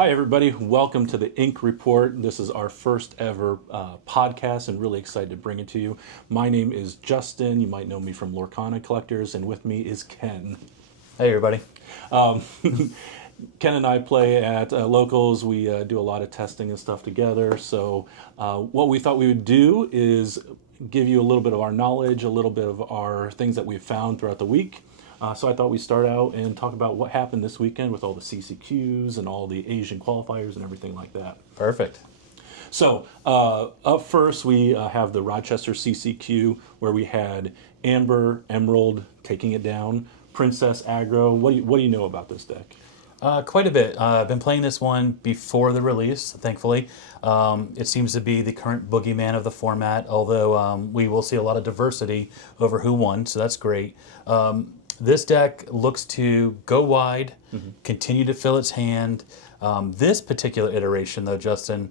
Hi, everybody. Welcome to the Ink Report. This is our first ever podcast and really excited to bring it to you. My name is Justin. You might know me from Lorcana Collectors, and with me is Ken. Hey, everybody. Um, Ken and I play at Locals. We do a lot of testing and stuff together. So what we thought we would do is give you a little bit of our knowledge, a little bit of our things that we've found throughout the week. So I thought we'd start out and talk about what happened this weekend with all the CCQs and all the Asian qualifiers and everything like that. Perfect. So up first, we have the Rochester CCQ, where we had Amber, Emerald taking it down, Princess Aggro. What do you know about this deck? Quite a bit. I've been playing this one before the release, thankfully. It seems to be the current boogeyman of the format, although we will see a lot of diversity over who won, so that's great. This deck looks to go wide, continue to fill its hand. This particular iteration, though, Justin,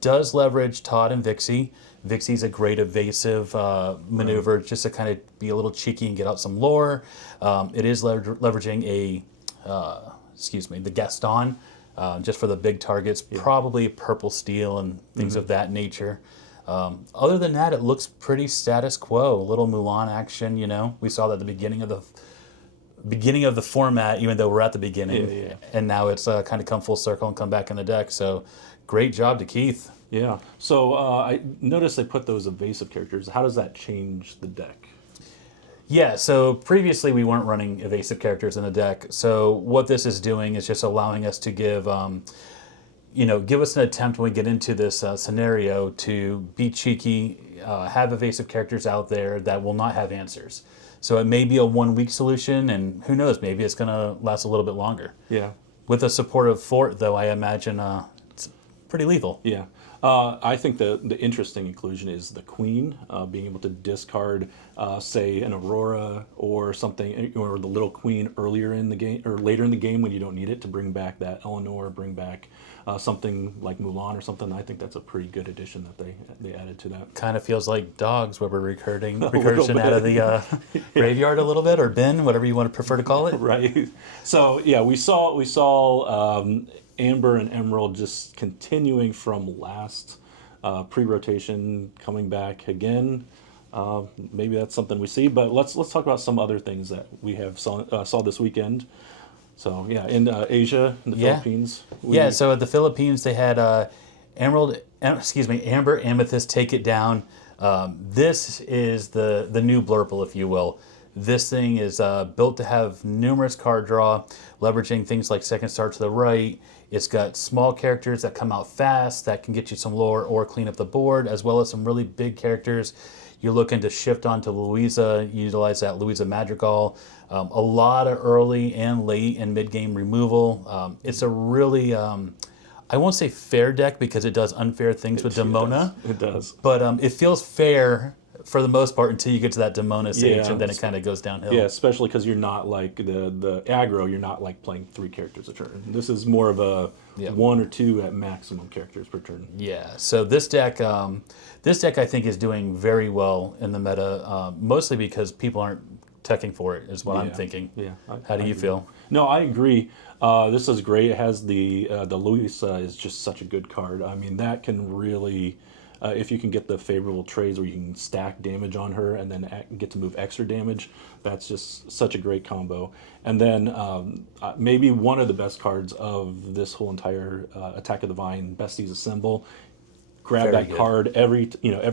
does leverage Todd and Vixie. Vixie's a great evasive maneuver, just to kind of be a little cheeky and get out some lore. It is leveraging the Gaston, just for the big targets, probably purple steel and things of that nature. Other than that, it looks pretty status quo. A little Mulan action, you know. We saw that at the beginning of the format, even though we're at the beginning, and now it's kind of come full circle and come back in the deck. So, great job to Keith. Yeah. So I noticed they put those evasive characters. How does that change the deck? Yeah, so previously we weren't running evasive characters in the deck. So what this is doing is just allowing us to give us an attempt when we get into this scenario to be cheeky, have evasive characters out there that will not have answers. So it may be a 1 week solution, and who knows, maybe it's going to last a little bit longer. Yeah. With a supportive fort, though, I imagine it's pretty lethal. Yeah. I think the interesting inclusion is the Queen, being able to discard, say, an Aurora or something, or the Little Queen earlier in the game, or later in the game when you don't need it, to bring back that Eleanor, bring back something like Mulan or something. I think that's a pretty good addition that they added to that. Kind of feels like dogs, where we're recursion out of the graveyard a little bit, or bin, whatever you want to prefer to call it. Right. So yeah, we saw Amber and Emerald just continuing from last pre-rotation, coming back again. Maybe that's something we see, but let's talk about some other things that we have saw this weekend. So yeah, in Asia, in the Philippines. So at the Philippines, they had Amber Amethyst take it down. This is the new Blurple, if you will. This thing is built to have numerous card draw, leveraging things like Second Star to the right. It's got small characters that come out fast that can get you some lore or clean up the board, as well as some really big characters. You're looking to shift onto Louisa, utilize that Louisa Madrigal. A lot of early and late and mid-game removal. It's a really, I won't say fair deck because it does unfair things with Demona. It does. But it feels fair for the most part until you get to that Demona stage, and then it kind of goes downhill. Yeah, especially because you're not like the aggro. You're not like playing 3 characters a turn. This is more of a 1 or 2 at maximum characters per turn. Yeah. So this deck I think is doing very well in the meta, mostly because people aren't teching for it. Is what I'm thinking. Yeah. How do you feel? No, I agree. This is great. It has the Louisa is just such a good card. I mean, that can really. If you can get the favorable trades where you can stack damage on her and then get to move extra damage, that's just such a great combo. And then maybe one of the best cards of this whole entire Attack of the Vine, Besties Assemble. Grab Very that good. card every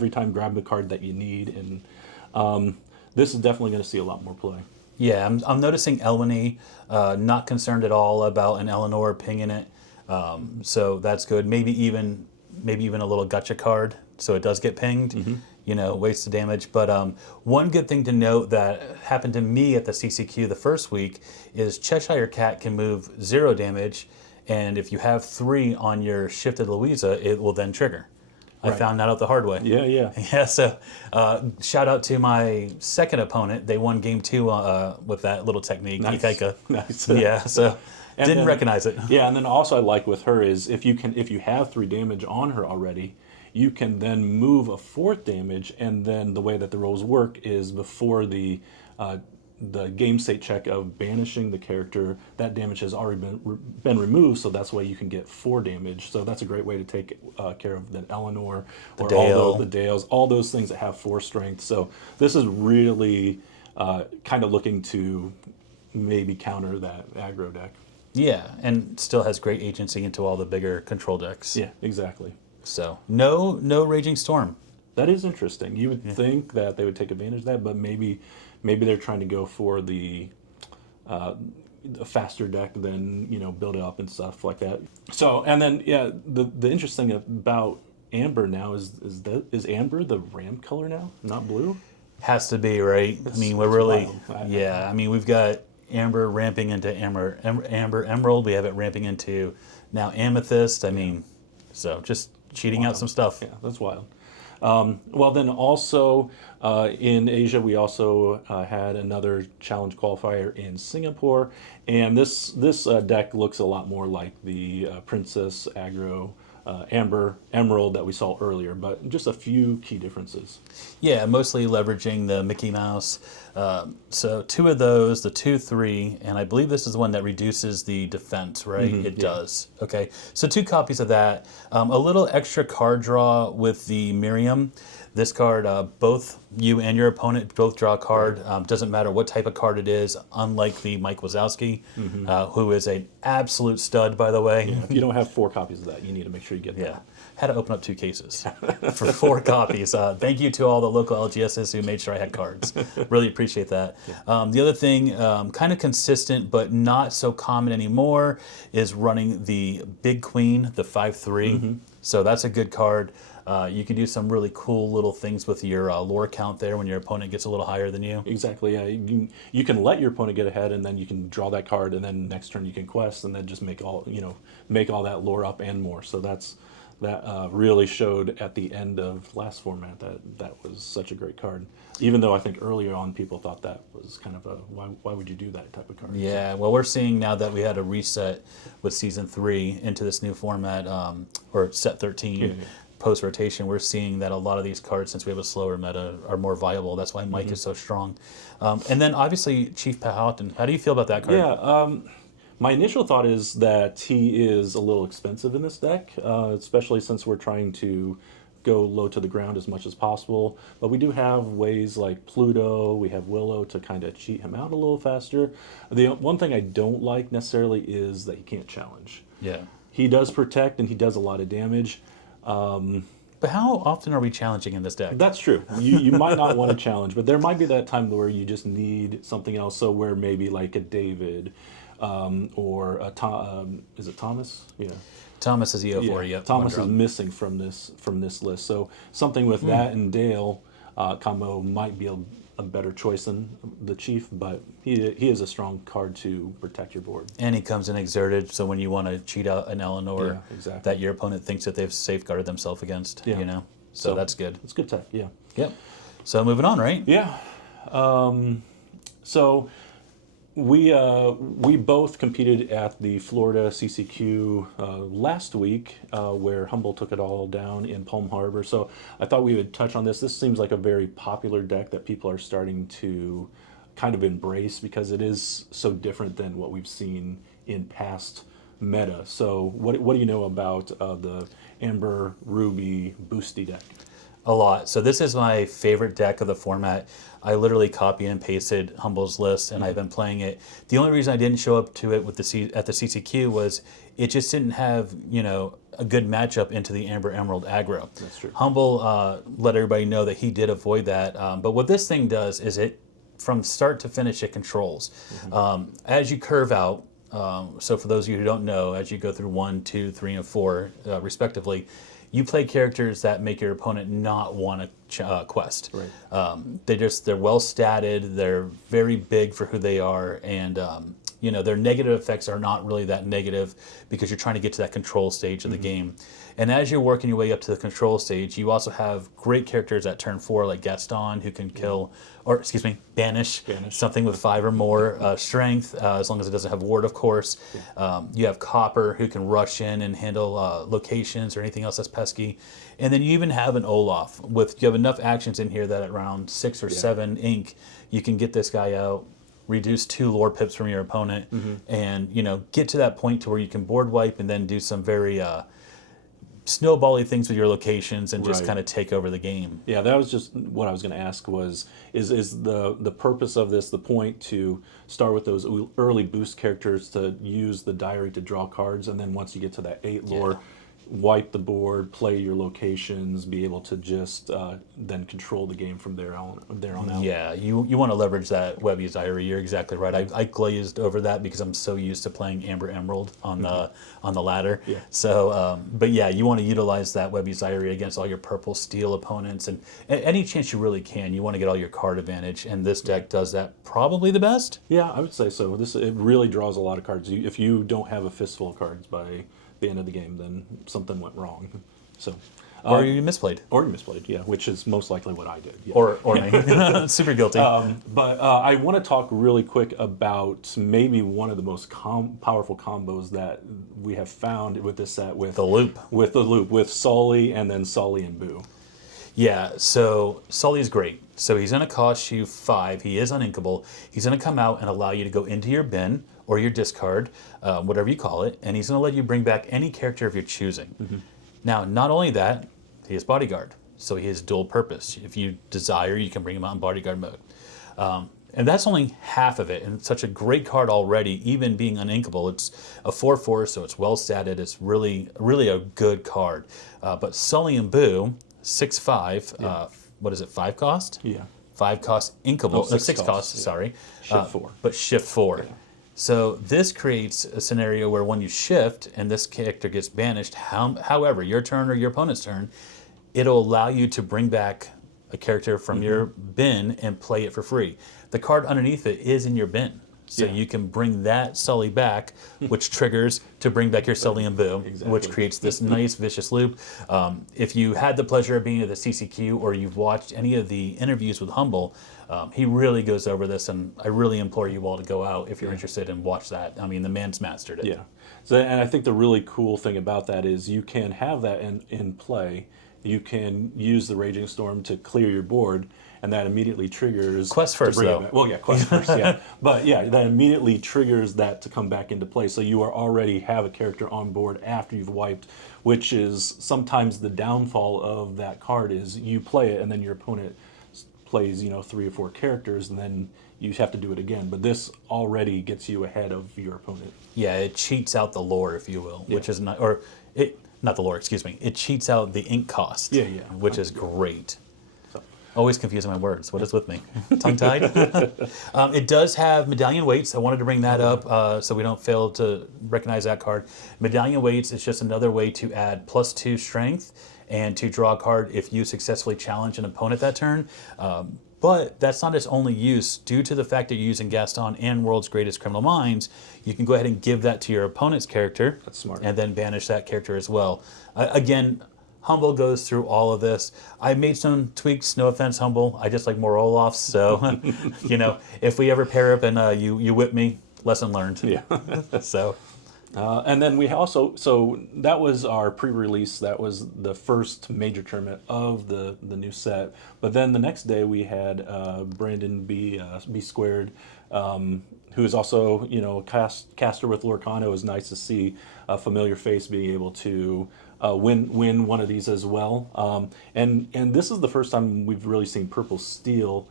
time. Grab the card that you need, and this is definitely going to see a lot more play. Yeah, I'm noticing Elwini not concerned at all about an Eleanor pinging it, so that's good. Maybe even a little gotcha card, so it does get pinged. Wastes the damage. But one good thing to note that happened to me at the CCQ the first week is Cheshire Cat can move 0 damage, and if you have 3 on your shifted Louisa, it will then trigger. I found that out the hard way. Yeah. So shout out to my second opponent. They won game 2 with that little technique. Nice. Ikaika. Nice. Yeah. So didn't recognize it. Yeah, and then also I like with her is if you have 3 damage on her already, you can then move a 4th damage, and then the way that the rolls work is before the the game state check of banishing the character, that damage has already been removed, so that's why you can get 4 damage. So that's a great way to take care of the Eleanor or all the Dales, all those things that have 4 strength. So this is really kind of looking to maybe counter that aggro deck. Yeah, and still has great agency into all the bigger control decks. Yeah, exactly. So no Raging Storm. That is interesting. You would think that they would take advantage of that, but maybe they're trying to go for the a faster deck than, build it up and stuff like that. So, and then the interesting thing about Amber now is Amber the ramp color now, not blue? Has to be, right? I mean, we're really wild. I mean, we've got Amber ramping into Amber Emerald. We have it ramping into now Amethyst. I mean, so just cheating out some stuff. Yeah, that's wild. Well, then also in Asia, we also had another challenge qualifier in Singapore, and this deck looks a lot more like the Princess Aggro Amber Emerald that we saw earlier, but just a few key differences. Yeah, mostly leveraging the Mickey Mouse. So 2 of those, the 2/3, and I believe this is the one that reduces the defense, right? It does. Okay, so 2 copies of that. A little extra card draw with the Miriam. This card, both you and your opponent both draw a card. Doesn't matter what type of card it is, unlike the Mike Wazowski, who is an absolute stud, by the way. Yeah, if you don't have 4 copies of that, you need to make sure you get that. Yeah. Had to open up 2 cases for 4 copies. Thank you to all the local LGSs who made sure I had cards. Really appreciate that. The other thing, kind of consistent but not so common anymore, is running the Big Queen, the 5/3. So that's a good card. You can do some really cool little things with your lore count there when your opponent gets a little higher than you. Exactly, yeah. You can let your opponent get ahead, and then you can draw that card, and then next turn you can quest, and then just make all that lore up and more. So that really showed at the end of last format that was such a great card. Even though I think earlier on people thought that was kind of a why would you do that type of card? Yeah, well, we're seeing now that we had a reset with Season 3 into this new format, or Set 13. Post-rotation, we're seeing that a lot of these cards, since we have a slower meta, are more viable. That's why Mike is so strong. And then obviously Chief Powhatan. How do you feel about that card? Yeah, my initial thought is that he is a little expensive in this deck, especially since we're trying to go low to the ground as much as possible. But we do have ways like Pluto, we have Willow to kind of cheat him out a little faster. The one thing I don't like necessarily is that he can't challenge. Yeah. He does protect and he does a lot of damage. But how often are we challenging in this deck? That's true. You might not want to challenge, but there might be that time where you just need something else. So where maybe like a David or a is it Thomas? Yeah. Thomas is EO4, yep. Thomas is missing from this list. So something with that and Dale combo might be a better choice than the Chief, but he is a strong card to protect your board. And he comes in exerted, so when you want to cheat out an Eleanor that your opponent thinks that they've safeguarded themselves against, So that's good. It's good tech, yeah. Yep. So moving on, right? Yeah. So we both competed at the Florida CCQ last week, where Humble took it all down in Palm Harbor. So I thought we would touch on this. This seems like a very popular deck that people are starting to kind of embrace because it is so different than what we've seen in past meta. So what do you know about the Amber Ruby Boosty deck? A lot. So this is my favorite deck of the format. I literally copy and pasted Humble's list, and I've been playing it. The only reason I didn't show up to it with at the CCQ was it just didn't have a good matchup into the Amber Emerald aggro. That's true. Humble let everybody know that he did avoid that. But what this thing does is it, from start to finish, it controls. As you curve out, so for those of you who don't know, as you go through 1, 2, 3, and 4, respectively, you play characters that make your opponent not want to quest. Right. They're well statted. They're very big for who they are, and their negative effects are not really that negative because you're trying to get to that control stage of the game. And as you're working your way up to the control stage, you also have great characters at turn 4, like Gaston, who can kill, banish something with 5 or more strength, as long as it doesn't have ward, of course. You have Copper, who can rush in and handle locations or anything else that's pesky. And then you even have an Olaf. You have enough actions in here that at around 6 or 7 ink, you can get this guy out reduce 2 lore pips from your opponent, and get to that point to where you can board wipe and then do some very snowbally things with your locations and just Right. kind of take over the game. Yeah, that was just what I was going to ask was, is the purpose of this, the point to start with those early boost characters to use the diary to draw cards, and then once you get to that 8 lore, wipe the board, play your locations, be able to just then control the game from there on out. Yeah, you want to leverage that Webby's Diary. You're exactly right. I glazed over that because I'm so used to playing Amber Emerald on the ladder. Yeah. So, but yeah, you want to utilize that Webby's Diary against all your purple steel opponents, and any chance you really can. You want to get all your card advantage, and this deck does that probably the best. Yeah, I would say so. It really draws a lot of cards. If you don't have a fistful of cards by the end of the game, then something went wrong. So, Or you misplayed. or you misplayed, yeah, which is most likely what I did. Yeah. Or me. Super guilty. But I want to talk really quick about maybe one of the most powerful combos that we have found with this set with The loop. with Sully and then Sully and Boo. Yeah, so Sully's great. So he's going to cost you 5. He is uninkable. He's going to come out and allow you to go into your bin or your discard, whatever you call it, and he's going to let you bring back any character of your choosing. Now, not only that, he is bodyguard, so he has dual purpose. If you desire, you can bring him out in bodyguard mode. And that's only half of it, and it's such a great card already, even being uninkable. It's a 4/4, so it's well statted. It's really, really a good card. But Sully and Boo, 6/5, what is it, 5 cost? Yeah. 5 cost inkable, Oh, 6 6 cost, yeah. sorry. Shift 4. But shift 4. Yeah. So this creates a scenario where when you shift and this character gets banished, however, your turn or your opponent's turn, it'll allow you to bring back a character from your bin and play it for free. The card underneath it is in your bin. So Yeah. you can bring that Sully back, which triggers to bring back your Sully and Boo, Exactly. which creates this nice vicious loop. If you had the pleasure of being at the CCQ or you've watched any of the interviews with Humble, he really goes over this, and I really implore you all to go out if you're interested and watch that. I mean, the man's mastered it. Yeah. So, and I think the really cool thing about that is you can have that in play. You can use the Raging Storm to clear your board, and that immediately triggers Quest first, to bring it though. back. Well, yeah, quest first, yeah. But yeah, that immediately triggers that to come back into play. So you are already have a character on board after you've wiped, which is sometimes the downfall of that card is you play it and then your opponent plays 3 or 4 characters, and then you have to do it again. But this already gets you ahead of your opponent. Yeah, it cheats out the lore, if you will, which Yeah. is not, or it, not the lore, excuse me. It cheats out the ink cost, Yeah. which is great. So, Always confusing my words. What is with me? Tongue-tied? It does have Medallion Weights. I wanted to bring that up so we don't fail to recognize that card. Medallion Weights is just another way to add +2 strength and to draw a card if you successfully challenge an opponent that turn. But that's not its only use. Due to the fact that you're using Gaston and World's Greatest Criminal Minds, you can go ahead and give that to your opponent's character. That's smart. And then banish that character as well. Again, Humble goes through all of this. I made some tweaks, no offense, Humble. I just like more Olafs, so, if we ever pair up and you whip me, lesson learned. yeah. So, And then we also, so that was our pre-release. That was the first major tournament of the new set. But then the next day we had Brandon B Squared, who is also caster with Lorcana. It was nice to see a familiar face being able to win one of these as well. And this is the first time we've really seen Purple Steel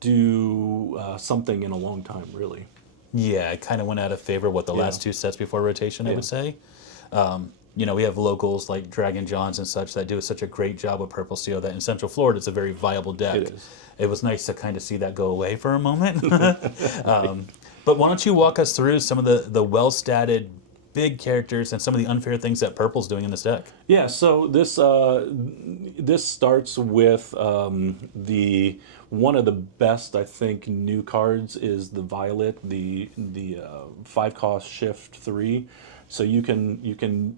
do something in a long time, really. yeah, it kind of went out of favor, the last 2 sets before rotation, I would say. We have locals like Dragon Johns and such that do such a great job with Purple Steel that in Central Florida it's a very viable deck. It is. It was nice to kind of see that go away for a moment. But why don't you walk us through some of the well-statted big characters and some of the unfair things that Purple's doing in this deck? Yeah, so this starts with the one of the best, I think, new cards is the Violet, the 5 cost shift 3. So you can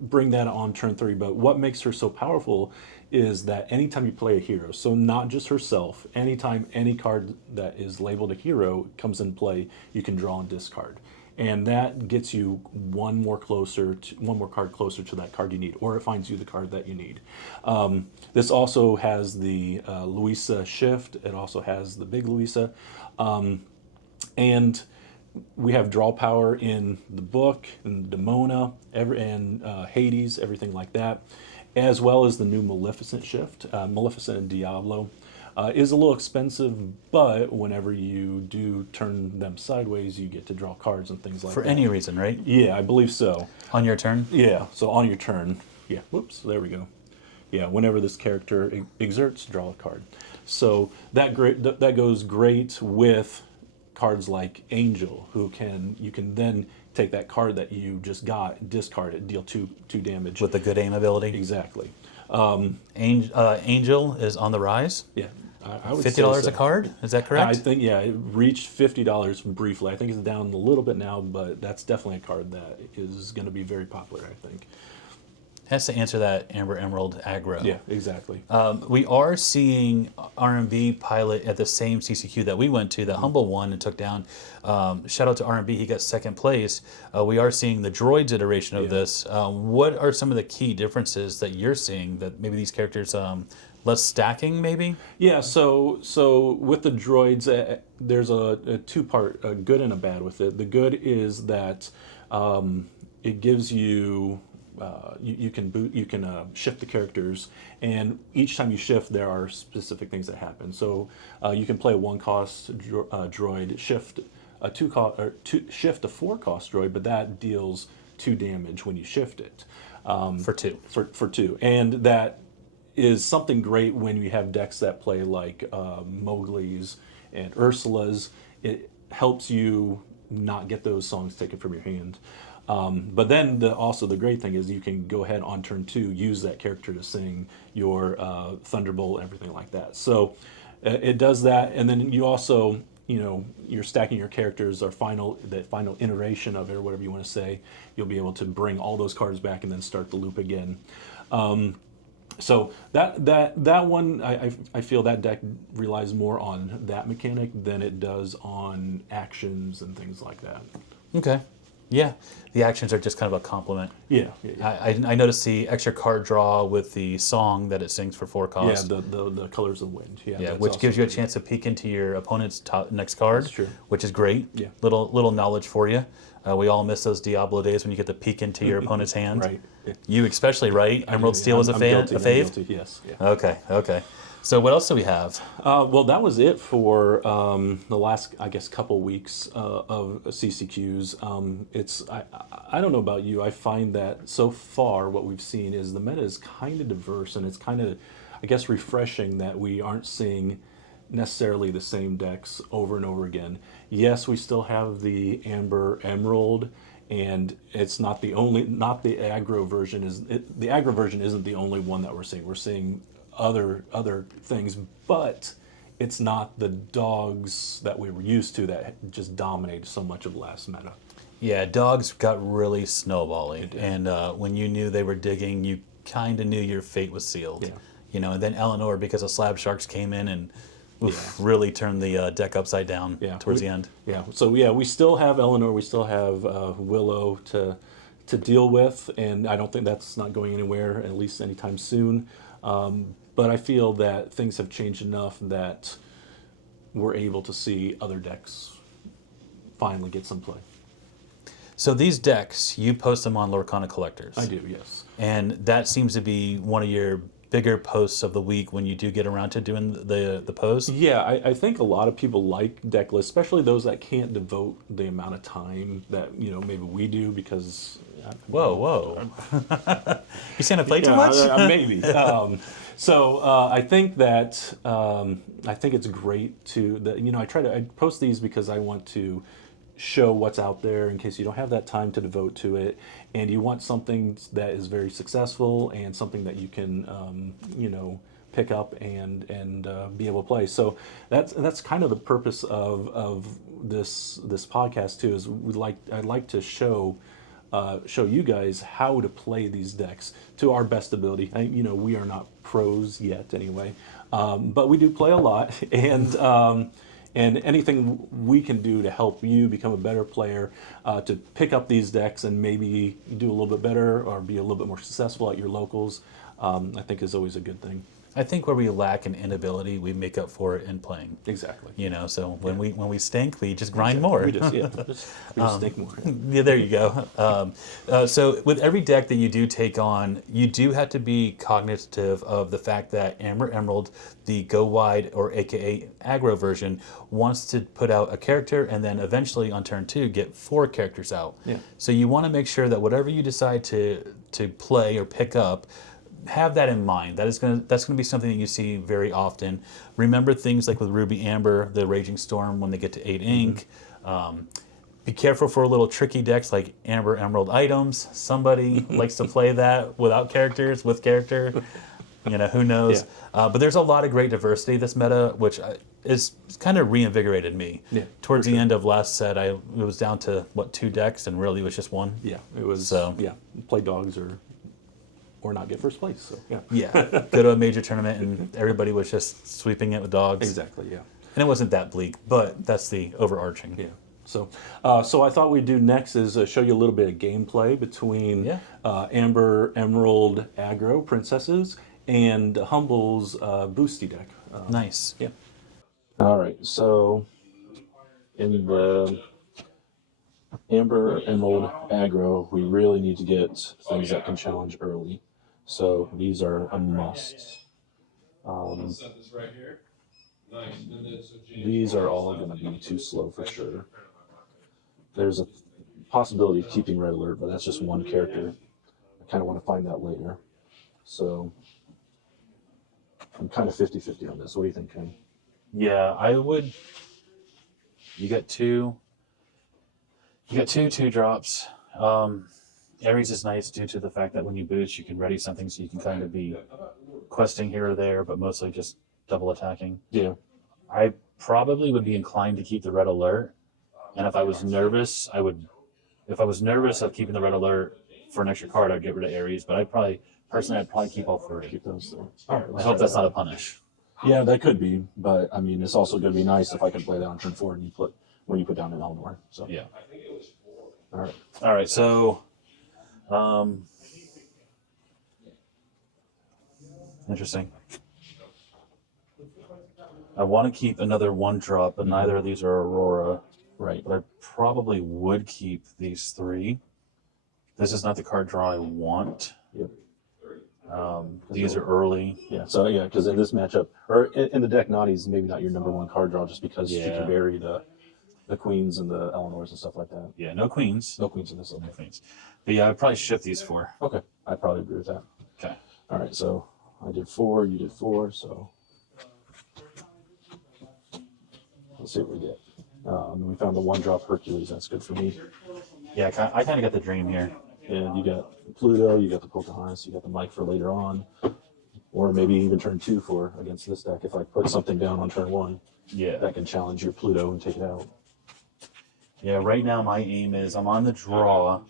bring that on turn 3. But what makes her so powerful is that anytime you play a hero, so not just herself, anytime any card that is labeled a hero comes in play, you can draw and discard. And that gets you one more card closer to that card you need, or it finds you the card that you need. This also has the Louisa shift. It also has the big Louisa. And we have draw power in the book and Demona, and Hades, everything like that, as well as the new Maleficent shift. Maleficent and Diablo is a little expensive, but whenever you do turn them sideways, you get to draw cards and things like For that. any reason, right? Yeah, I believe so. On your turn? Yeah, so on your turn, yeah, whoops, there we go. Yeah, whenever this character exerts, draw a card. So that goes great with cards like Angel, you can then take that card that you just got, discard it, deal two damage. With the good aim ability? Exactly. Angel is on the rise? Yeah, I would say $50 so. a card? Is that correct? I think, yeah, it reached $50 briefly. I think it's down a little bit now, but that's definitely a card that is going to be very popular, I think. Has to answer that Amber Emerald aggro. Yeah, exactly. We are seeing R&B pilot at the same CCQ that we went to, the Humble one, and took down. Shout out to R&B, he got second place. We are seeing the droids iteration of this. What are some of the key differences that you're seeing that maybe these characters, less stacking maybe? Yeah, so with the droids, there's a two-part, a good and a bad with it. The good is that it gives you... you can shift the characters, and each time you shift, there are specific things that happen. So you can play a 1-cost droid, shift a 2-cost, shift a 4-cost droid, but that deals 2 damage when you shift it. For 2. For 2, and that is something great when you have decks that play like Mowgli's and Ursula's. It helps you not get those songs taken from your hand. But then also the great thing is you can go ahead on turn 2, use that character to sing your Thunderbolt, everything like that. So it does that, and then you also, you're stacking your characters, the final iteration of it, or whatever you want to say. You'll be able to bring all those cards back and then start the loop again. So that one, I feel that deck relies more on that mechanic than it does on actions and things like that. Okay. Yeah, the actions are just kind of a complement. Yeah. I noticed the extra card draw with the song that it sings for 4 cost. Yeah, the Colors of Wind. Yeah, which gives you a chance to peek into your opponent's next card. That's true. Which is great. Yeah. Little knowledge for you. We all miss those Diablo days when you get to peek into your opponent's hand. Right. You especially, right? Emerald Steel is a fave? I'm guilty, yes. Yeah. Okay. So what else do we have? Well, that was it for the last, I guess, couple weeks of CCQs. I don't know about you. I find that so far what we've seen is the meta is kind of diverse, and it's kind of, I guess, refreshing that we aren't seeing necessarily the same decks over and over again. Yes, we still have the Amber Emerald, and it's not the aggro version. The aggro version isn't the only one that we're seeing. We're seeing other things, but it's not the dogs that we were used to that just dominated so much of last meta. Yeah, dogs got really snowballing, and when you knew they were digging, you kind of knew your fate was sealed. Yeah. And then Eleanor, because of Slab Sharks, came in and really turned the deck upside down towards the end. Yeah, so we still have Eleanor, we still have Willow to deal with, and I don't think that's not going anywhere, at least anytime soon. But I feel that things have changed enough that we're able to see other decks finally get some play. So these decks, you post them on Lorcana Collectors. I do, yes. And that seems to be one of your bigger posts of the week when you do get around to doing the post. Yeah, I think a lot of people like deck lists, especially those that can't devote the amount of time that maybe we do, because... Whoa. You saying I play too much? Maybe. So I think that I think it's great I post these because I want to show what's out there in case you don't have that time to devote to it, and you want something that is very successful and something that you can pick up and be able to play. So that's kind of the purpose of this podcast too. Is I'd like to show you guys how to play these decks to our best ability. We are not pros yet anyway, but we do play a lot, and anything we can do to help you become a better player, to pick up these decks and maybe do a little bit better or be a little bit more successful at your locals, I think is always a good thing. I think where we lack in inability, we make up for it in playing. Exactly. You know, so when we stink, we just grind more. We just think more. Yeah, there you go. So with every deck that you do take on, you do have to be cognitive of the fact that Amber Emerald, the go wide or AKA aggro version, wants to put out a character and then eventually on turn 2 get 4 characters out. Yeah. So you want to make sure that whatever you decide to play or pick up, have that in mind. That's going to be something that you see very often. Remember things like with Ruby Amber, the Raging Storm when they get to 8 ink. Be careful for little tricky decks like Amber Emerald items. Somebody likes to play that without characters, with character. You know, who knows? Yeah. But there's a lot of great diversity this meta, which is kind of reinvigorated me. Yeah, Towards the end of last set, it was down to, 2 decks, and really it was just one. Yeah, it was. So. Yeah, play dogs or not get first place. So yeah. Yeah, go to a major tournament and everybody was just sweeping it with dogs. Exactly. Yeah. And it wasn't that bleak, but that's the overarching. Yeah. So, so I thought we'd do next is show you a little bit of gameplay between Amber Emerald aggro princesses and Humble's boosty deck. Nice. Yeah. All right. So in the Amber Emerald aggro, we really need to get things that can challenge early. So these are a must. These are all going to be too slow for sure. There's a possibility of keeping Red Alert, but that's just one character. I kind of want to find that later. So I'm kind of 50-50 on this. What do you think, Ken? Yeah, I would. You got two 2-drops. Ares is nice due to the fact that when you boost, you can ready something so you can kind of be questing here or there, but mostly just double attacking. Yeah. I probably would be inclined to keep the Red Alert, and if I was nervous, of keeping the Red Alert for an extra card, I'd get rid of Ares, but I'd probably keep all 3. Keep those there. All right, I hope that's not a punish. Yeah, that could be, but I mean, it's also going to be nice if I can play that on turn 4 and when you put down an Eleanor. So Yeah. all right. So, interesting. I want to keep another 1-drop, but neither of these are Aurora. Right. But I probably would keep these 3. This is not the card draw I want. Yep. These are early. Yeah. So yeah, because in this matchup, or in the deck, Nani's maybe not your number 1 card draw, just because she can bury the queens and the Eleanors and stuff like that. Yeah, no queens. No queens in this one. No queens. But yeah, I'd probably shift these 4. Okay. I probably agree with that. Okay. All right. So I did 4. You did 4. So let's see what we get. We found the 1-drop Hercules. That's good for me. Yeah, I kind of got the dream here. And you got Pluto, you got the Pocahontas, you got the Mike for later on, or maybe even turn 2 for against this deck. If I put something down on turn 1, that can challenge your Pluto and take it out. Yeah, right now my aim is, I'm on the draw.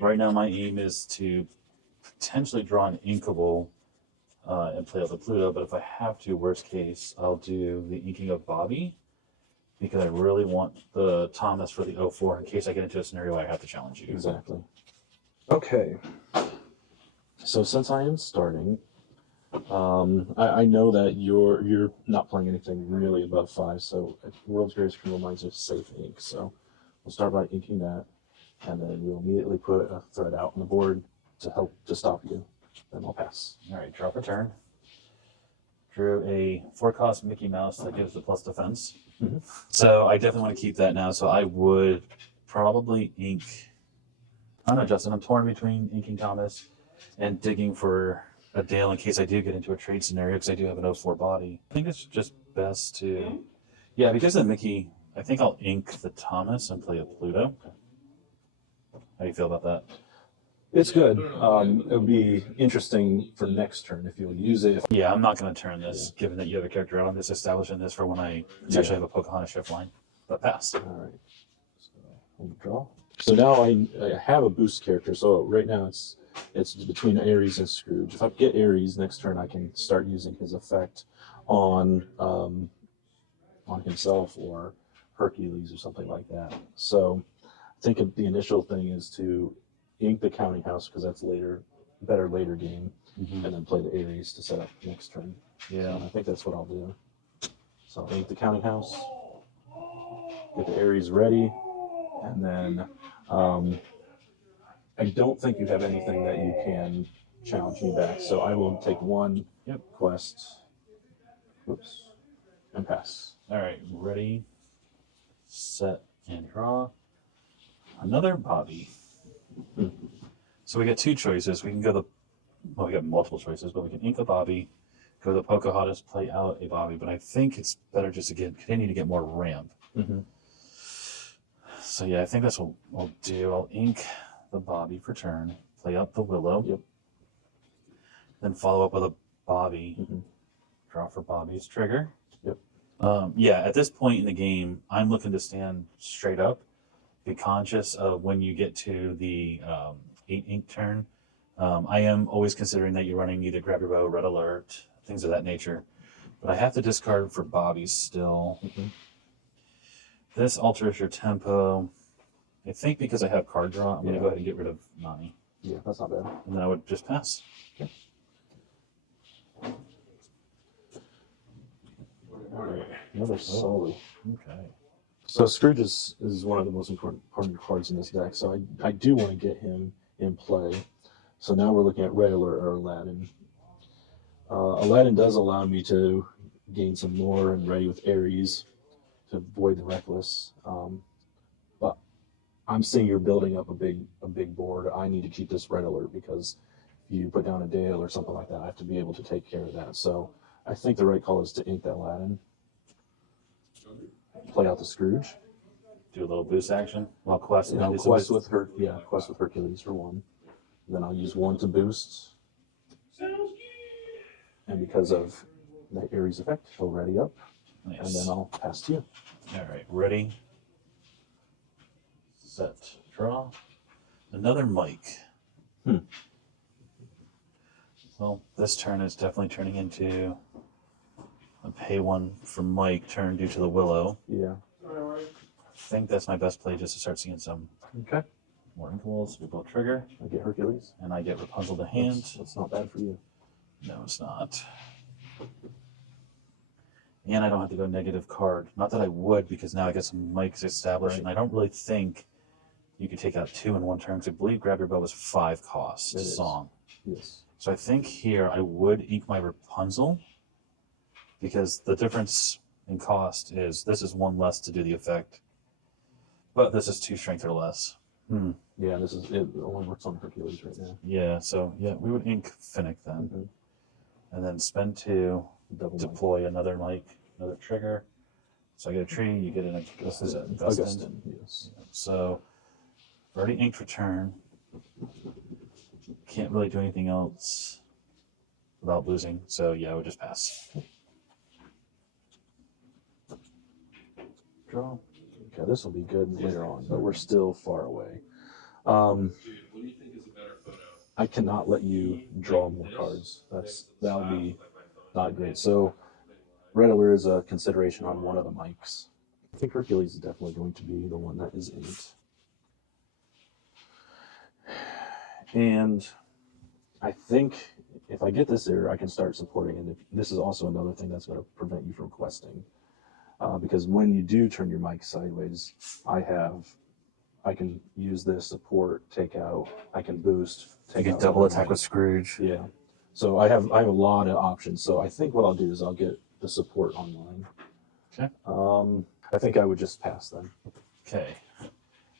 Right now my aim is to potentially draw an Inkable and play out the Pluto, but if I have to, worst case, I'll do the inking of Bobby, because I really want the Thomas for the 04 in case I get into a scenario where I have to challenge you. Exactly. Okay. So since I am starting, I know that you're not playing anything really above 5, so World's Greatest Criminal Minds is safe ink. So we'll start by inking that, and then we'll immediately put a thread out on the board to stop you. Then I'll pass. All right, drop a turn. Drew a 4-cost Mickey Mouse that gives the plus defense. Mm-hmm. So I definitely want to keep that now. So I would probably ink. I don't know, Justin. I'm torn between inking Thomas and digging for a Dale in case I do get into a trade scenario, because I do have an 04 body. I think it's just best to, because of Mickey, I think I'll ink the Thomas and play a Pluto. How do you feel about that? It's good. It would be interesting for next turn if you'll use it. Yeah, I'm not going to turn this, given that you have a character out. I'm just establishing this for when I potentially have a Pocahontas shift line. But pass. All right. So we'll draw. So now I have a boost character. So right now it's between Ares and Scrooge. If I get Ares next turn, I can start using his effect on himself or Hercules or something like that. So I think the initial thing is to ink the counting house, because that's later better later game, Mm-hmm. and then play the Ares to set up next turn. Yeah. So I think that's what I'll do. So I'll ink the Counting House, get the Ares ready, and then I don't think you have anything that you can challenge me back. So I will take one quest. Oops. And pass. All right, ready, set, and draw. Another Bobby. So we get two choices. We can go well, we got multiple choices, but we can ink a Bobby, go to the Pocahontas, play out a Bobby. But I think it's better just to continue to get more ramp. Mm-hmm. So yeah, I think that's what I'll do. I'll ink the Bobby for turn, play out the Willow, then follow up with a Bobby, draw for Bobby's trigger. Yeah, at this point in the game, I'm looking to stand straight up. Be conscious of when you get to the 8 ink turn. I am always considering that you're running either Grab Your Bow, Red Alert, things of that nature. But I have to discard for Bobby still. This alters your tempo. I think because I have card draw, I'm going to go ahead and get rid of Nani. Yeah, that's not bad. And then I would just pass. Okay. All right, another Sully. Okay. So Scrooge is one of the most important cards in this deck, so I do want to get him in play. So now we're looking at Red Alert or Aladdin. Aladdin does allow me to gain some more and ready with Ares to avoid the Reckless. But I'm seeing you're building up a big board. I need to keep this Red Alert because if you put down a Dale or something like that, I have to be able to take care of that. So I think the right call is to ink that Aladdin. Play out the Scrooge. Do a little boost action while quest. And I'll quest with Hercules for 1. Then I'll use 1 to boost. And because of the Ares effect, he'll ready up. Nice. And then I'll pass to you. All right, ready, set, draw. Another Mike. Well, this turn is definitely turning into a pay one for Mike turn due to the Willow. Yeah. I think that's my best play just to start seeing some more Inkwells. We both trigger. I get Hercules. And I get Rapunzel to hand. That's not bad for you. No, it's not. And I don't have to go negative card. Not that I would, because now I get some Mikes established, and I don't really think you could take out 2 in one turn, because I believe Grab Your Bow was 5 cost song. Yes. So I think here I would ink my Rapunzel, because the difference in cost is this is 1 less to do the effect, but this is 2 strength or less. Yeah, it only works on Hercules right now. Yeah, so yeah, we would ink Finnick then. And then spend 2, deploy another Mike, another trigger. So I get a tree, you get an Augustin. Yes. So already inked return. Can't really do anything else without losing. So yeah, I would just pass. Draw. Okay, this will be good later on, but we're still far away. What do you think is a better photo? I cannot let you draw more cards. That would be not great. So Red Alert is a consideration on one of the mics. I think Hercules is definitely going to be the one that is inked. And I think if I get this error, I can start supporting. And this is also another thing that's going to prevent you from questing. Because when you do turn your mic sideways, I can use this support, take out, I can boost, take You out. can double attack with Scrooge. Yeah. So I have a lot of options. So I think what I'll do is I'll get the support online. Okay. I think I would just pass then. Okay.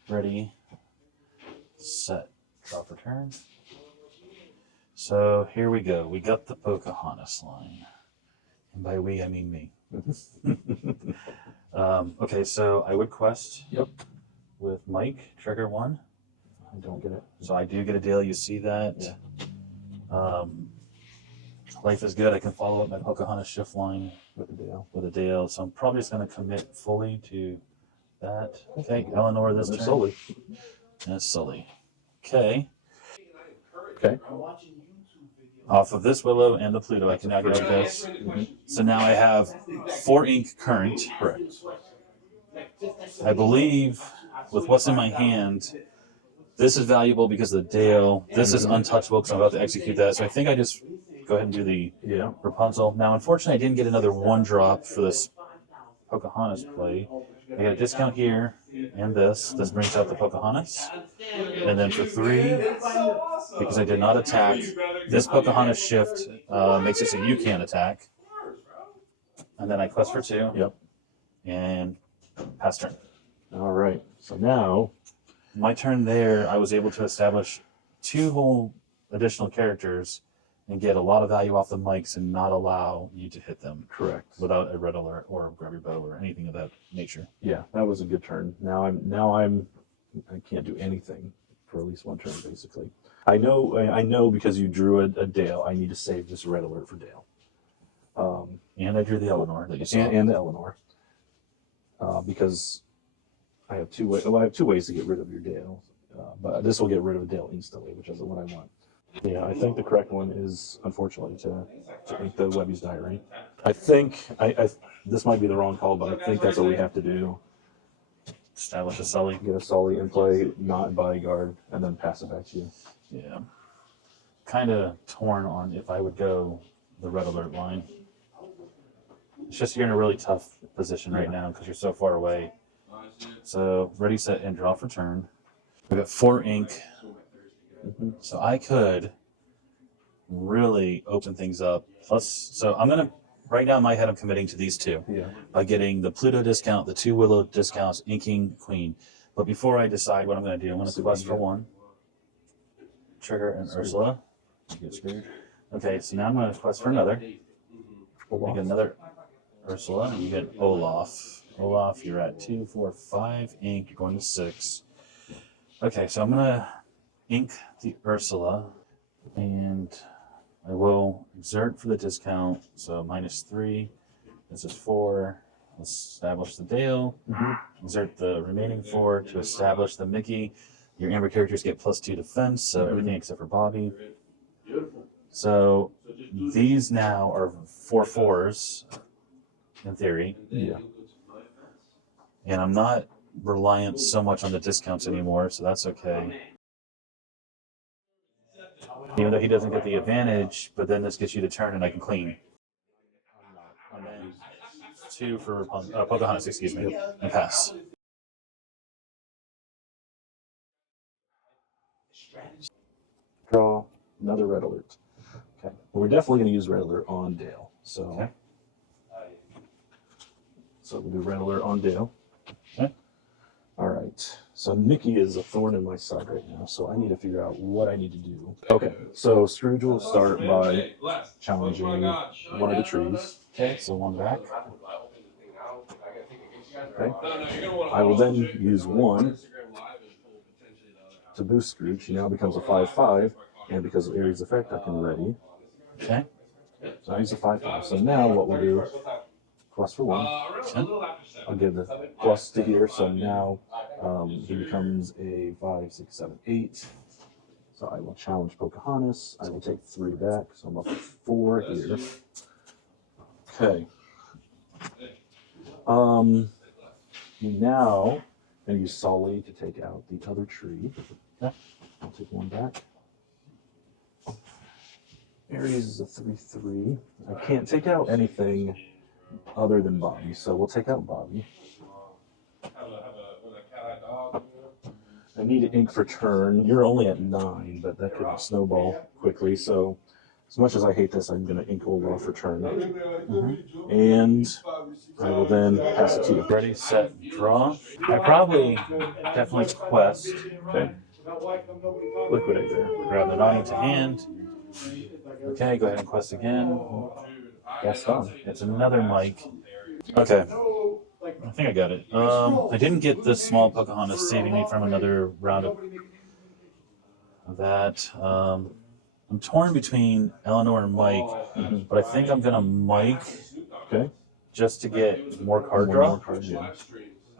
Ready, set, draw for turn. So here we go. We got the Pocahontas line. And by we, I mean me. Okay, so I would quest with Mike, trigger 1. I don't get it. So I do get a deal. You see that? Life is good. I can follow up my Pocahontas shift line With a Dale. So I'm probably just going to commit fully to that. Okay, Eleanor this turn. Sully. That's Sully. Okay. Okay. Off of this Willow and the Pluto, I can now get this. So now I have 4 ink current. Correct. I believe with what's in my hand, This is valuable because of the Dale. This is untouchable because I'm about to execute that. So I think I just go ahead and do the Rapunzel. Now, unfortunately, I didn't get another 1-drop for this Pocahontas play. I got a discount here and this. This brings out the Pocahontas. And then for 3, because I did not attack, this Pocahontas shift makes it so you can't attack. And then I quest for 2. Yep. And pass turn. All right. So now, My turn there, I was able to establish 2 whole additional characters and get a lot of value off the mics and not allow you to hit them. correct. Without a red alert or a grab your bow or anything of that nature. Yeah, that was a good turn. I can't do anything for at least 1 turn, basically. I know because you drew a Dale, I need to save this red alert for Dale. And I drew the Eleanor that you saw. And the Eleanor. Because I have 2 ways. Well, I have 2 ways to get rid of your Dale, but this will get rid of a Dale instantly, which is what I want. Yeah, I think the correct one is, unfortunately, to ink the Webby's Diary. I think this might be the wrong call, but I think that's what we have to do. Establish a Sully. Get a Sully in play, not bodyguard, and then pass it back to you. Yeah. Kind of torn on if I would go the red alert line. It's just you're in a really tough position right now because you're so far away. So ready, set, and draw for turn. We've got 4 ink. So I could really open things up. Plus, so I'm going to, right now in my head, I'm committing to these 2. Yeah. By getting the Pluto discount, the 2 Willow discounts, inking Queen. But before I decide what I'm going to do, I'm going to quest for 1. Trigger and Ursula. You get screwed. Okay, so now I'm going to quest for another. You get another Ursula, and you get Olaf. Olaf, you're at 2, 4, 5 ink. You're going to 6. Okay, so I'm going to ink the Ursula, and I will exert for the discount. So -3. This is 4. Let's establish the Dale. Exert the remaining 4 to establish the Mickey. Your Amber characters get +2 defense, so everything except for Bobby. So these now are 4 4s, in theory. Yeah. And I'm not reliant so much on the discounts anymore, so that's okay. Even though he doesn't get the advantage, but then this gets you to turn and I can clean. And then 2 for Pocahontas, excuse me, and pass. Draw another red alert. Okay. Well, we're definitely going to use red alert on Dale. So, Okay. So we'll do red alert on Dale. Okay. All right. So Nikki is a thorn in my side right now, so I need to figure out what I need to do. Okay. So Scrooge will start by challenging one of the trees. Okay, so 1 back. Okay. I will then use 1 to boost Scrooge. He now becomes a 5/5, and because of Ares' effect, I can ready. Okay. So I use a 5/5. So now what we'll do, plus for 1. Okay. I'll give the plus to here, so now he becomes a 5, 6, 7, 8. So I will challenge Pocahontas. I will take 3 back, so I'm up to 4 here. Okay. Now I'm going to use Sully to take out the other tree. Okay. I'll take 1 back. Ares is a 3/3. I can't take out anything other than Bobby, so we'll take out Bobby. I need ink for turn. You're only at 9, but that could snowball quickly. So, as much as I hate this, I'm going to ink Olaf for turn. And I will then pass it to you. Ready, set, draw. I probably definitely quest. Okay. Liquidate there. Grab the Naughty to hand. Okay, go ahead and quest again. That's done. It's another mic. Okay. I think I got it. I didn't get this small Pocahontas saving me from another round of that. I'm torn between Eleanor and Mike, but I think I'm going to Mike Okay. just to get more card One draw. more card, yeah.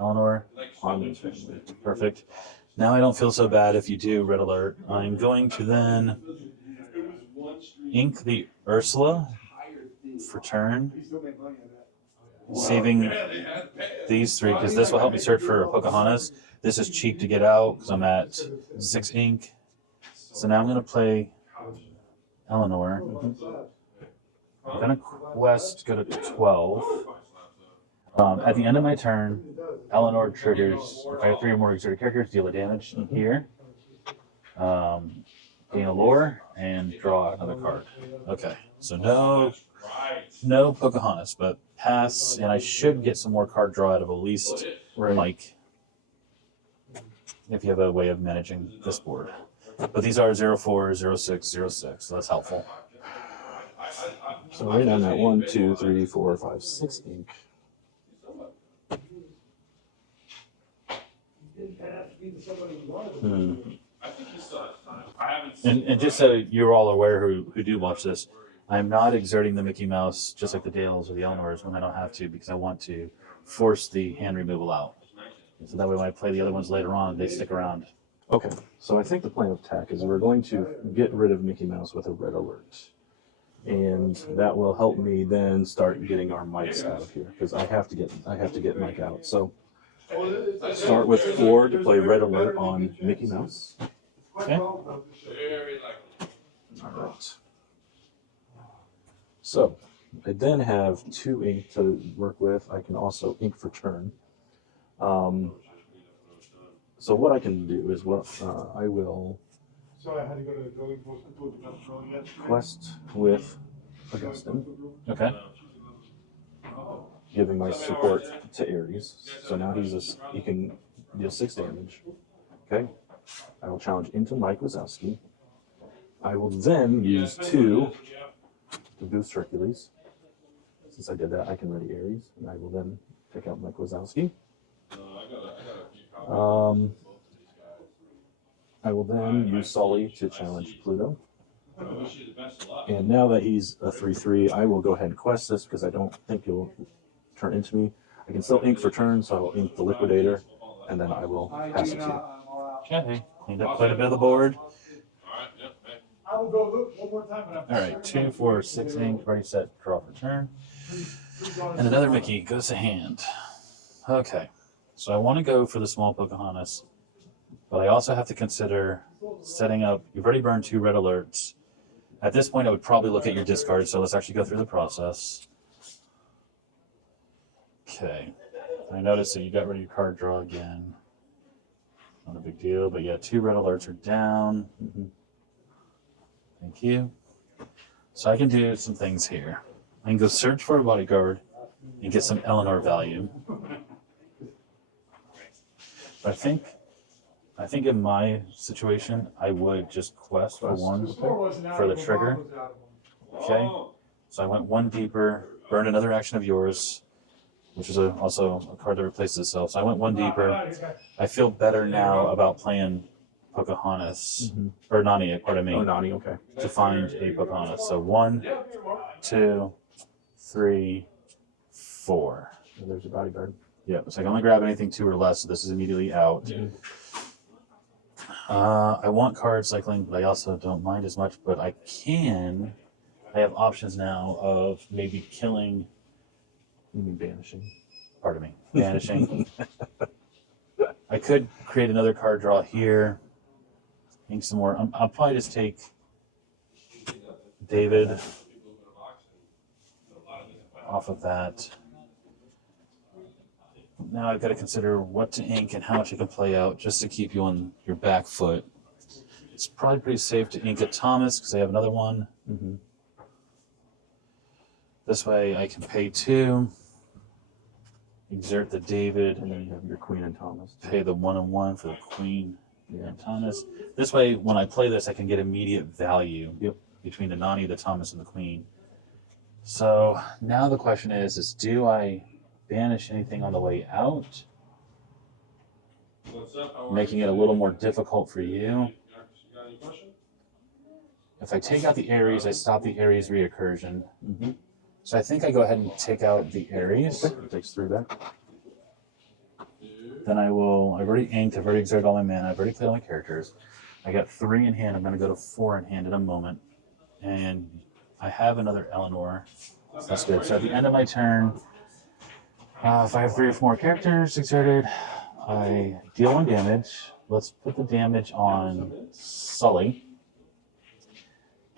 Eleanor, Harmony family. perfect. Now I don't feel so bad if you do red alert. I'm going to then ink the Ursula for turn. saving these three because this will help me search for Pocahontas. This is cheap to get out because I'm at 6 ink. So now I'm going to play Eleanor. I'm going to quest go to 12. At the end of my turn, Eleanor triggers. If I have 3 or more exerted characters, deal a damage here. Gain a lore and draw another card. Okay, so no Pocahontas, but pass, and I should get some more card draw out of at least like if you have a way of managing this board. But these are 04, 06, 06, so that's helpful. So right on that 1, 2, 3, 4, 5, 6 ink. And just so you're all aware who do watch this, I'm not exerting the Mickey Mouse just like the Dales or the Eleanors when I don't have to because I want to force the hand removal out. So that way when I play the other ones later on, they stick around. Okay, so I think the plan of attack is we're going to get rid of Mickey Mouse with a red alert. And that will help me then start getting our mics out of here because I have to get Mike out. So start with 4 to play red alert on Mickey Mouse. Okay. All right. So I then have 2 ink to work with. I can also ink for turn. So what I can do is I will quest with Augustine, Okay. giving my support to Ares. So now he can deal 6 damage. Okay. I will challenge into Mike Wazowski. I will then use 2 to boost Hercules. Since I did that, I can ready Ares, and I will then pick out Mike Wazowski. I will then use Sully to challenge Pluto. And now that he's a 3/3, I will go ahead and quest this because I don't think he'll turn into me. I can still ink for turn, so I will ink the Liquidator, and then I will pass it to you. Okay. Cleaned up quite a bit of the board. All right, 2, 4, 6 ink, ready, set, draw for turn. And another Mickey goes to hand. Okay, so I want to go for the small Pocahontas, but I also have to consider setting up. You've already burned 2 red alerts. At this point, I would probably look at your discard, so let's actually go through the process. Okay, I noticed that you got rid of your card draw again. Not a big deal, but yeah, 2 red alerts are down. Thank you. So I can do some things here. I can go search for a bodyguard and get some Eleanor value. But I think in my situation, I would just quest for 1 for the trigger. Okay. So I went 1 deeper, burned another action of yours, which is also a card that replaces itself. So I went 1 deeper. I feel better now about playing Pocahontas, or Nani, pardon me. Oh, Nani, okay. To find a Pocahontas. So 1, 2, 3, 4. And there's your bodyguard. Yeah, so I can only grab anything 2 or less, so this is immediately out. I want card cycling, but I also don't mind as much, but I have options now of maybe killing. You mean banishing? Pardon me, banishing. I could create another card draw here. Ink some more. I'll probably just take David off of that. Now I've got to consider what to ink and how much I can play out just to keep you on your back foot. It's probably pretty safe to ink a Thomas because I have another one. This way I can pay 2, exert the David, And then you have your Queen and Thomas. pay the 1/1 for the Queen and Thomas. This way, when I play this, I can get immediate value between the Nani, the Thomas, and the Queen. So now the question is do I banish anything on the way out, making it a little more difficult for you? If I take out the Ares, I stop the Ares reoccursion. So I think I go ahead and take out the Ares. It takes 3 back. Then I've already inked, I've already exerted all my mana, I've already played all my characters. I got 3 in hand, I'm going to go to 4 in hand in a moment. And I have another Eleanor. That's good. So at the end of my turn, If I have 3 or 4 more characters exerted, I deal 1 damage. Let's put the damage on Sully.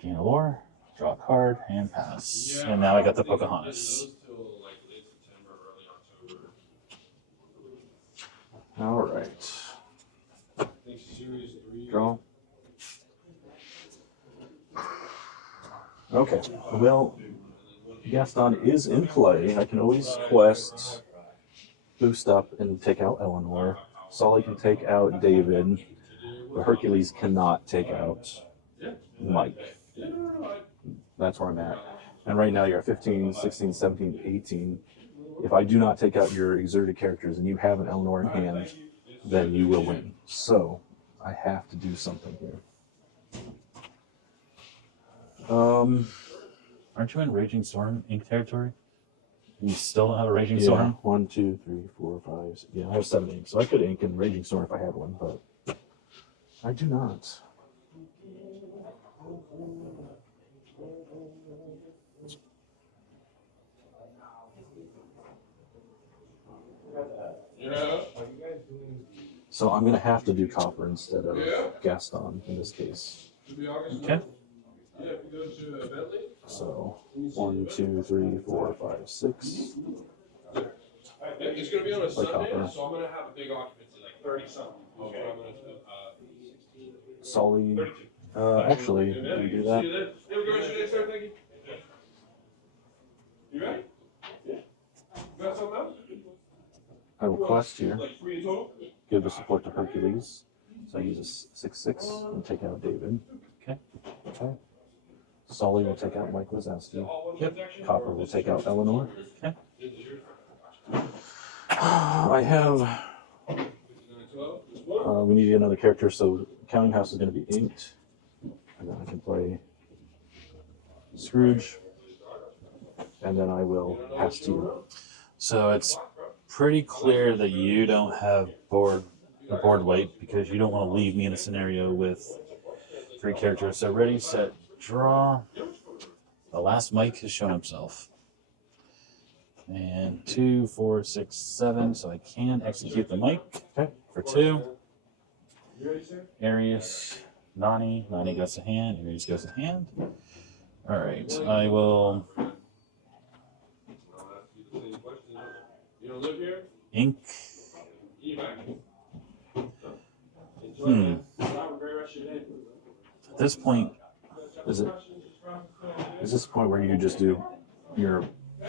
Gain a lore, draw a card, and pass. And now I got the Pocahontas. All right. Draw. Okay. Well, Gaston is in play. I can always quest, boost up, and take out Eleanor. Sully can take out David. But Hercules cannot take out Mike. That's where I'm at. And right now you're at 15, 16, 17, 18. If I do not take out your exerted characters and you have an Eleanor in hand, then you will win. So I have to do something here. Aren't you in Raging Storm Ink territory? You still don't have a Raging Yeah, Storm? 1, 2, 3, 4, 5. Yeah, I have 7 ink, so I could ink in Raging Storm if I had one, but I do not. So I'm gonna have to do copper instead of Gaston in this case. Okay. So 1, 2, 3, 4, 5, 6. It's gonna be on a Sunday, copper. so I'm gonna have a big occupancy, like 30 something. Okay. I'm gonna Sully. Actually, do we do that? See you then. Have a good rest of your day, sir. Thank you. You ready? Yeah. You got something else? I will quest here. Like 3 in total? Give the support to Hercules. So I use a 6/6 and take out David. Okay. Okay. Sully will take out Mike Wazowski. Yep. Copper will take out Eleanor. Okay. I have. We need another character, so Counting House is going to be inked. And then I can play Scrooge. And then I will pass to you. So it's pretty clear that you don't have board weight because you don't want to leave me in a scenario with 3 characters. So ready, set, draw. The last Mike has shown himself. And 2, 4, 6, 7. So I can execute the Mike. Okay. For 2. Arius, Nani. Nani goes to hand. Arius goes to hand. All right. I will You don't live here? ink. You back? At this point, Is this the point where you just do your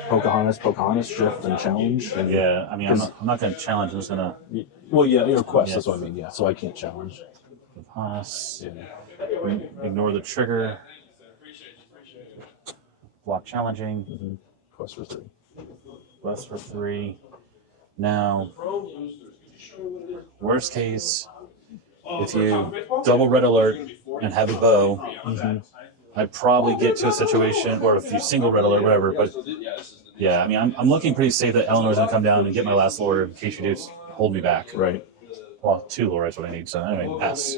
Pocahontas shift and challenge? And, yeah. I mean, I'm not going to challenge. I'm just going to Well, yeah, your quest. Yeah. That's what I mean. Yeah, so I can't challenge. Pocahontas. Yeah. Ignore the trigger. Block challenging. Quest for 3. Less for 3. Now, worst case, if you double red alert and have a bow, I'd probably get to a situation, or if you single red alert, whatever. But yeah, I mean, I'm looking pretty safe that Eleanor's gonna come down and get my last lore in case you do hold me back. Right. Well, 2 lore is what I need. So anyway, pass.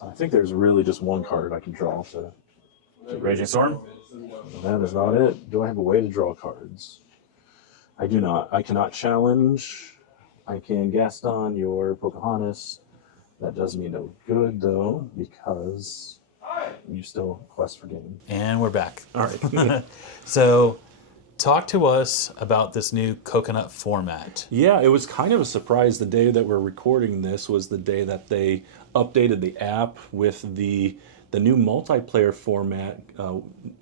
I think there's really just one card I can draw. So Raging Storm. that is not it. Do I have a way to draw cards? I do not. I cannot challenge. I can Gaston your Pocahontas. That does me no good though, because you still quest for game. And we're back. All right. So, talk to us about this new coconut format. Yeah, it was kind of a surprise. The day that we're recording this was the day that they updated the app with the new multiplayer format,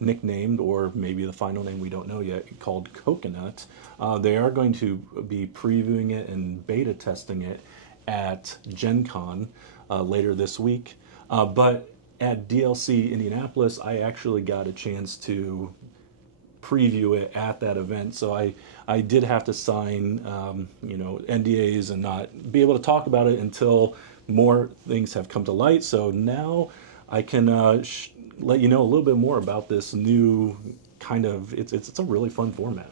nicknamed, or maybe the final name we don't know yet, called Coconut. They are going to be previewing it and beta testing it at Gen Con later this week. But at DLC Indianapolis, I actually got a chance to preview it at that event. So I did have to sign, NDAs and not be able to talk about it until more things have come to light. So now I can let you know a little bit more about this new kind of, it's a really fun format.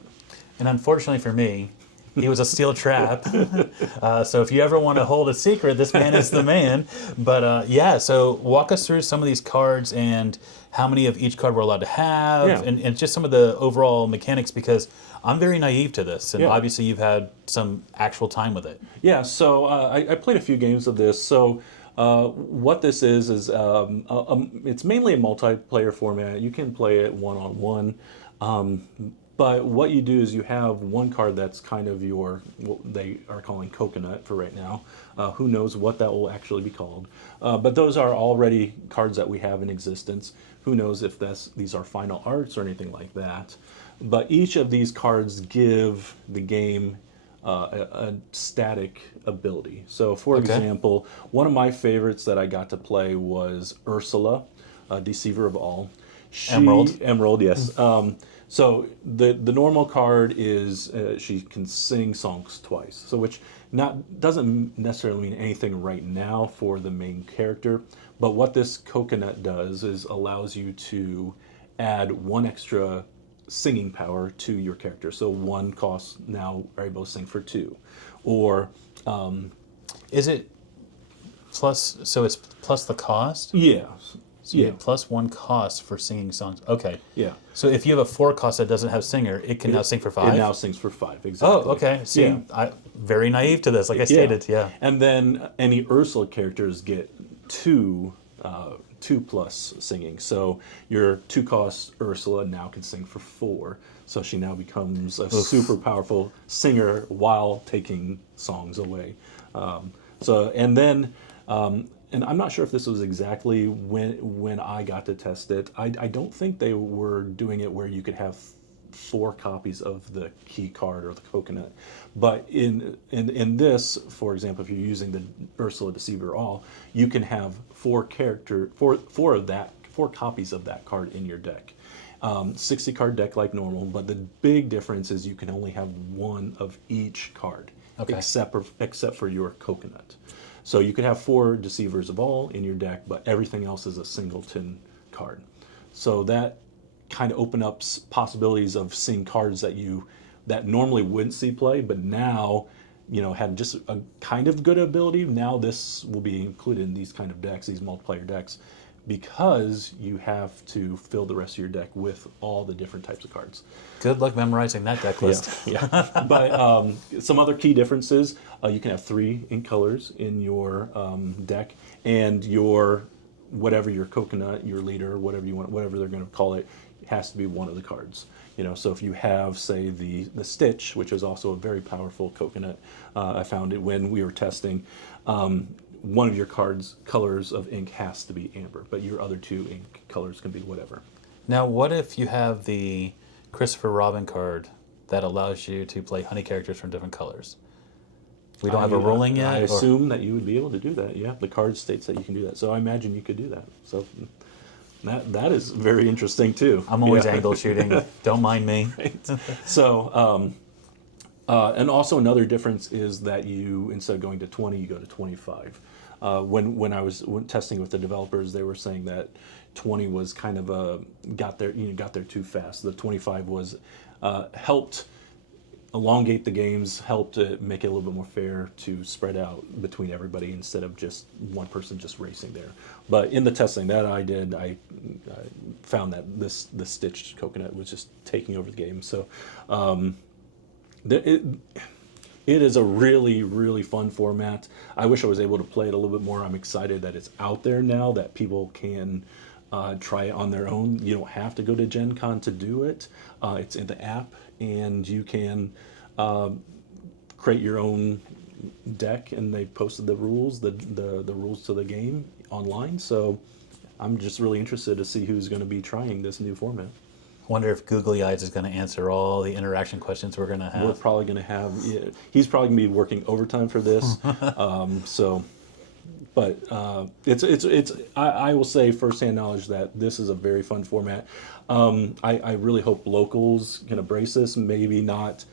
And unfortunately for me, He was a steel trap. So if you ever want to hold a secret, this man is the man. But yeah, so walk us through some of these cards and how many of each card we're allowed to have, Yeah. and just some of the overall mechanics, because I'm very naive to this, and Yeah. obviously you've had some actual time with it. Yeah, so I played a few games of this. So what this is it's mainly a multiplayer format. You can play it one-on-one. But what you do is you have one card that's kind of your, what they are calling coconut for right now. Who knows what that will actually be called. But those are already cards that we have in existence. Who knows if these are final arts or anything like that. But each of these cards give the game a static ability. So, for Okay. example, one of my favorites that I got to play was Ursula, Deceiver of All. Emerald. Emerald, yes. So the normal card is she can sing songs twice. So which doesn't necessarily mean anything right now for the main character. But what this coconut does is allows you to add one extra singing power to your character. So one cost now are able to sing for two, or Is it plus? So it's plus the cost. yeah, So you yeah, get plus one cost for singing songs. Okay. yeah. So if you have a 4 cost that doesn't have singer, it can now sing for 5. It now sings for 5. Exactly. Oh, okay. See, Yeah. I very naive to this, like I stated. Yeah. And then any Ursula characters get 2 plus singing. So your 2 cost Ursula now can sing for 4. So she now becomes a super powerful singer while taking songs away. And then and I'm not sure if this was exactly when I got to test it. I don't think they were doing it where you could have 4 copies of the key card or the coconut. But in this, for example, if you're using the Ursula Deceiver All, you can have 4 copies of that card in your deck. 60 card deck like normal, but the big difference is you can only have 1 of each card, Okay. except for your coconut. So you could have 4 Deceivers of All in your deck, but everything else is a singleton card. So that kind of open up possibilities of seeing cards that normally wouldn't see play, but now, had just a kind of good ability. Now this will be included in these kind of decks, these multiplayer decks, because you have to fill the rest of your deck with all the different types of cards. Good luck memorizing that deck list. Yeah. But some other key differences: you can have 3 ink colors in your deck, and whatever your coconut, your leader, whatever you want, whatever they're going to call it, has to be one of the cards. So if you have, say, the Stitch, which is also a very powerful coconut, I found it when we were testing. One of your cards' colors of ink has to be amber, but your other 2 ink colors can be whatever. Now, what if you have the Christopher Robin card that allows you to play honey characters from different colors? We don't have a ruling yet? I or- assume that you would be able to do that. Yeah, the card states that you can do that. So I imagine you could do that. So that is very interesting too. I'm always Yeah. angle shooting. Don't mind me. So, and also another difference is that you, instead of going to 20, you go to 25. When I was testing with the developers, they were saying that 20 was kind of got there too fast. The 25 was helped elongate the games, helped to make it a little bit more fair to spread out between everybody instead of just one person just racing there. But in the testing that I did, I found that the Stitched Coconut was just taking over the game. So it is a really, really fun format. I wish I was able to play it a little bit more. I'm excited that it's out there now, that people can try it on their own. You don't have to go to Gen Con to do it. It's in the app, and you can create your own deck, and they posted the rules, the rules to the game online. So I'm just really interested to see who's going to be trying this new format. Wonder if Googly Eyes is going to answer all the interaction questions we're going to have. We're probably going to have. Yeah, he's probably going to be working overtime for this. But it's. I will say firsthand knowledge that this is a very fun format. I really hope locals can embrace this. Maybe not.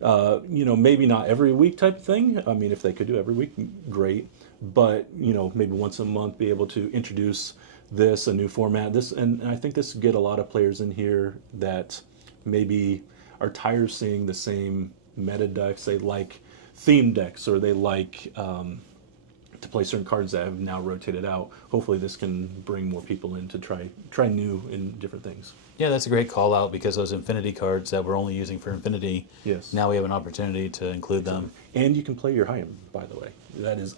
Maybe not every week type of thing. I mean, if they could do every week, great. But maybe once a month, be able to introduce a new format. And I think this would get a lot of players in here that maybe are tired of seeing the same meta decks, they like theme decks, or they like to play certain cards that have now rotated out. Hopefully this can bring more people in to try new and different things. Yeah, that's a great call out because those Infinity cards that we're only using for Infinity, Yes. now we have an opportunity to include them. And you can play your Hyam, by the way. That is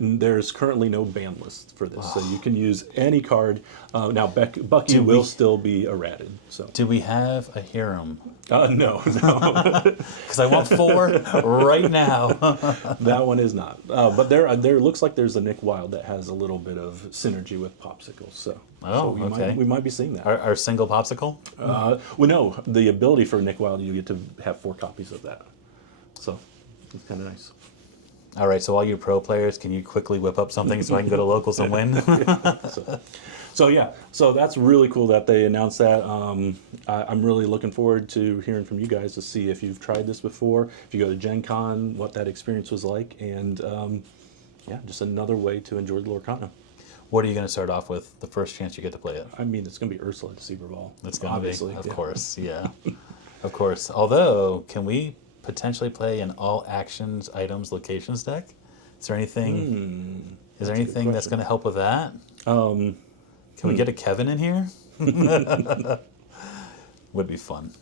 there's currently no ban list for this, so you can use any card. Now Bucky Do will we- still be errated. So Do we have a Hiram? no, Because I want 4 right now. that one is not. But there looks like there's a Nick Wilde that has a little bit of synergy with Popsicles. So Okay. we might be seeing that. Our single popsicle? Well, no, the ability for Nick Wilde, you get to have 4 copies of that. So it's kind of nice. All right, so all you pro players, can you quickly whip up something so I can go to locals and win? So that's really cool that they announced that. I'm really looking forward to hearing from you guys to see if you've tried this before, if you go to Gen Con, what that experience was like, and just another way to enjoy the Lorcana. What are you going to start off with the first chance you get to play it? I mean, it's going to be Ursula de Ball. It's going to obviously, be, of yeah. course, yeah. Of course. Although, can we potentially play an all actions items locations deck? Is there anything? Is there that's a good anything that's question. going to help with that? Can we get a Kevin in here? Would be fun.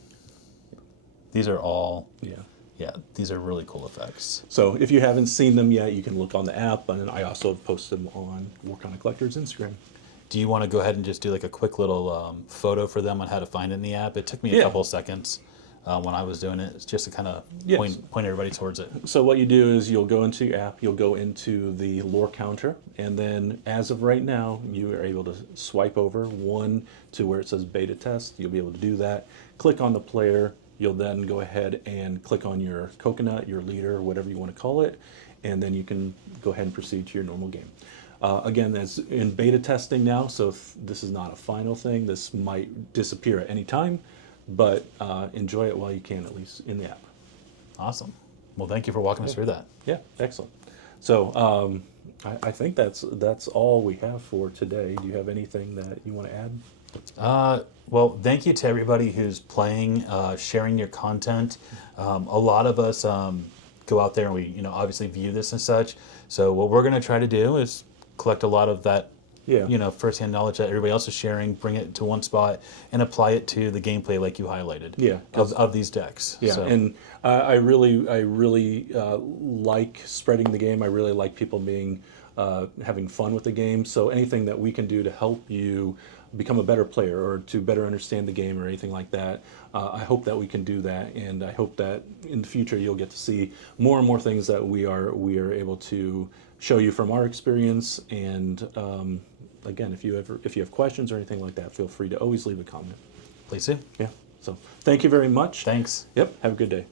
These are all, Yeah. these are really cool effects. So if you haven't seen them yet, you can look on the app, and I also have posted them on Lorcana Collector's Instagram. Do you want to go ahead and just do like a quick little photo for them on how to find it in the app? It took me a Yeah. couple of seconds when I was doing it. It's just to kind of Yes. point everybody towards it. So what you do is you'll go into your app, you'll go into the lore counter, and then as of right now, you are able to swipe over one to where it says beta test. You'll be able to do that. Click on the player. You'll then go ahead and click on your coconut, your leader, whatever you want to call it, and then you can go ahead and proceed to your normal game. Again, that's in beta testing now, so this is not a final thing. This might disappear at any time, but enjoy it while you can, at least in the app. Awesome. Well, thank you for walking us through that. Yeah, excellent. So I think that's all we have for today. Do you have anything that you want to add? Well, thank you to everybody who's playing, sharing your content. A lot of us go out there and we, obviously view this and such. So what we're going to try to do is collect a lot of that, firsthand knowledge that everybody else is sharing, bring it to one spot, and apply it to the gameplay like you highlighted. Yeah, of these decks. Yeah, So, and I really like spreading the game. I really like people being having fun with the game. So anything that we can do to help you become a better player or to better understand the game or anything like that, I hope that we can do that, and I hope that in the future you'll get to see more and more things that we are able to show you from our experience. And again, if you have questions or anything like that, feel free to always leave a comment. please do. Yeah. So thank you very much. Thanks. Yep. Have a good day.